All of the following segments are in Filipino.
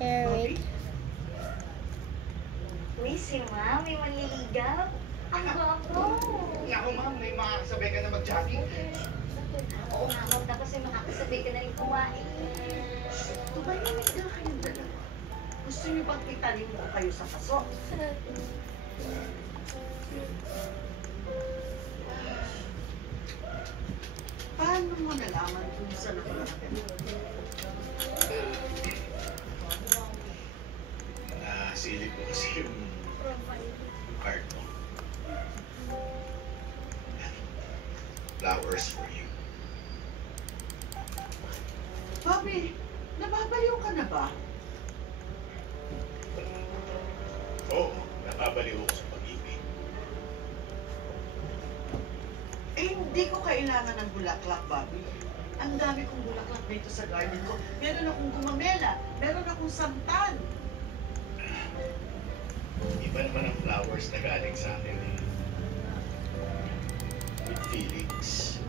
Eric. Uy, si Ma'am, may manliligaw. Ang gwapo. Naku ma'am, may makakasabay ka na mag-jogging. Oo nga, Ma'am. Tapos may makakasabay ka na rin kumain. Tumahimik na kayong dalawa. Gusto niyo bang itanim ko kayo sa paso? Paano mo nalaman kung saan ako nakatira? Silip ko kasi yung card mo. Flowers for you. Bobby, nababaliw ka na ba? Oo, nakabaliw ako sa pag-ibig. Eh, hindi ko kailangan ng bulaklak, Bobby. Ang dami kong bulaklak dito sa garden ko. Meron akong gumamela, meron akong samtan. Iba naman ang flowers na galing sa akin eh. With feelings.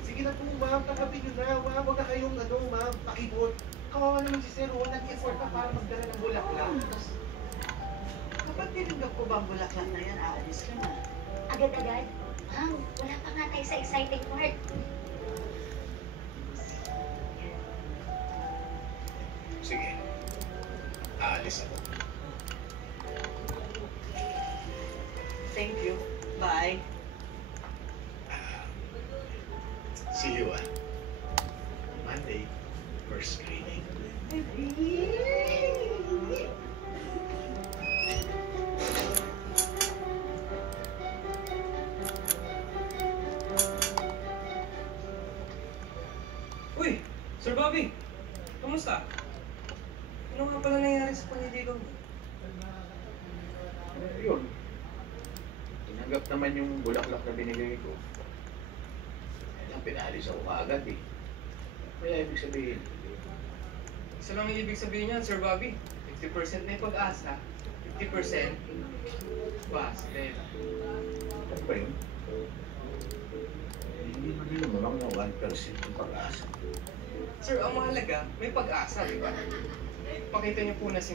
Sige na po, ma'am. Takabi nyo na, ma'am. Huwag na kayong, ma'am, pakibot. Kawawa naman si Sir Juan. Nag-effort pa para magdala ng bulaklak. Kapag tinanggap ko ba ang bulaklak na yan, aalis ka na. Agad-agad. Ma'am, wala pa nga tayo sa exciting part. Sige. Aalis ako. Thank you. Bye. See you Monday. First screening. Uy! Sir Bobby! Kamusta? Ano nga pala nangyari sa panliligaw mo? Yun. Tinanggap naman yung bulaklak na binigay ko. Kaya pinalis ako kaagad eh. Kaya ibig sabihin, Isa lang yung ibig sabihin niyan, Sir Bobby. 50% may pag-asa, 50% busted. ano ba yun? Hindi ba nila mamang na 1% yung pag-asa? Sir, ang mahalaga, may pag-asa, di ba? Pakita niyo po na si